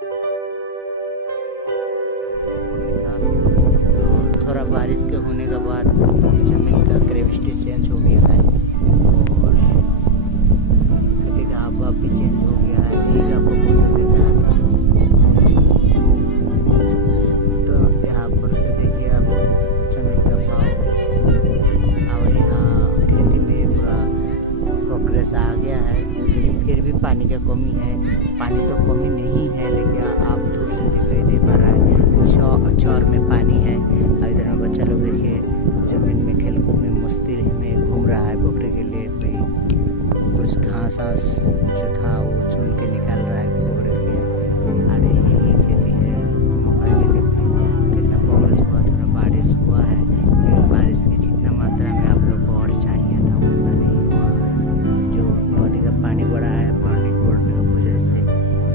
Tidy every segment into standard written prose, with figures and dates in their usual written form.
तो थोड़ा बारिश के होने के बाद जमीन का ग्रेविटी चेंज हो गया है और खेती का हवा भी चेंज हो गया है। यही आपको फोटो दिखा था। तो यहाँ पर से देखिए आप जमीन का भाव और यहाँ खेती में पूरा प्रोग्रेस आ गया है, लेकिन फिर भी पानी की कमी है। पानी तो कमी नहीं है, लेकिन आप दूर से दिखाई दे पा रहा है चौर में पानी है। इधर में बच्चा लोग देखिए जमीन में खेल कूद में मस्ती में घूम रहा है। पोखरे के लिए भाई कुछ घास जो था वो चुन के निकाल रहा है पोखरे के आड़े ही खेती है। मकई के देखिए कितना प्रोग्रेस हुआ, थोड़ा बारिश हुआ है, लेकिन बारिश की जितना मात्रा में आप लोग को और चाहिए था उतना नहीं हुआ है। जो नदी का पानी बढ़ा है, पानी बढ़ने की वजह से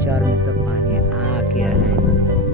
चौर में तो पानी आ गया है।